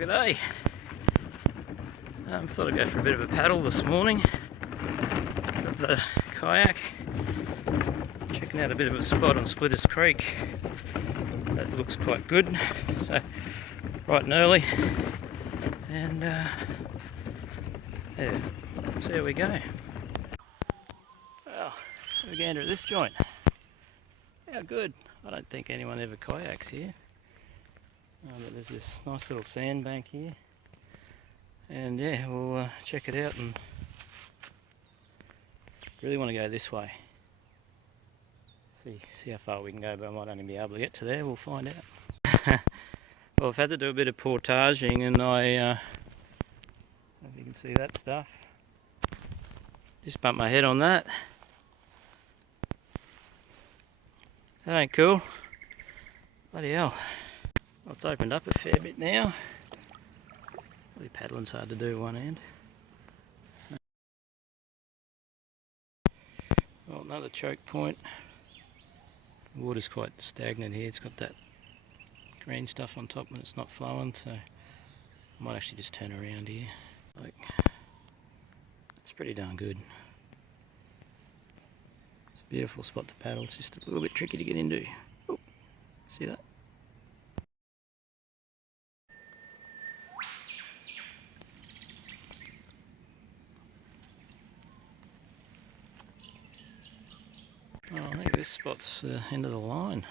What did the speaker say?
G'day. Thought I'd go for a bit of a paddle this morning. Got the kayak, checking out a bit of a spot on Splitters Creek. That looks quite good. So, bright and early, and yeah, see how we go. Well, have a gander at this joint. How good. I don't think anyone ever kayaks here. But there's this nice little sandbank here, and yeah, we'll check it out, and really want to go this way. See how far we can go, but I might only be able to get to there. We'll find out. Well, I've had to do a bit of portaging, and I don't know if you can see that stuff. Just bumped my head on that. That ain't cool. Bloody hell. Well, it's opened up a fair bit now. Really paddling's hard to do with one hand. Well, another choke point. The water's quite stagnant here. It's got that green stuff on top when it's not flowing, so I might actually just turn around here. Like, it's pretty darn good. It's a beautiful spot to paddle. It's just a little bit tricky to get into. Oh, see that? Oh, I think this spot's the end of the line.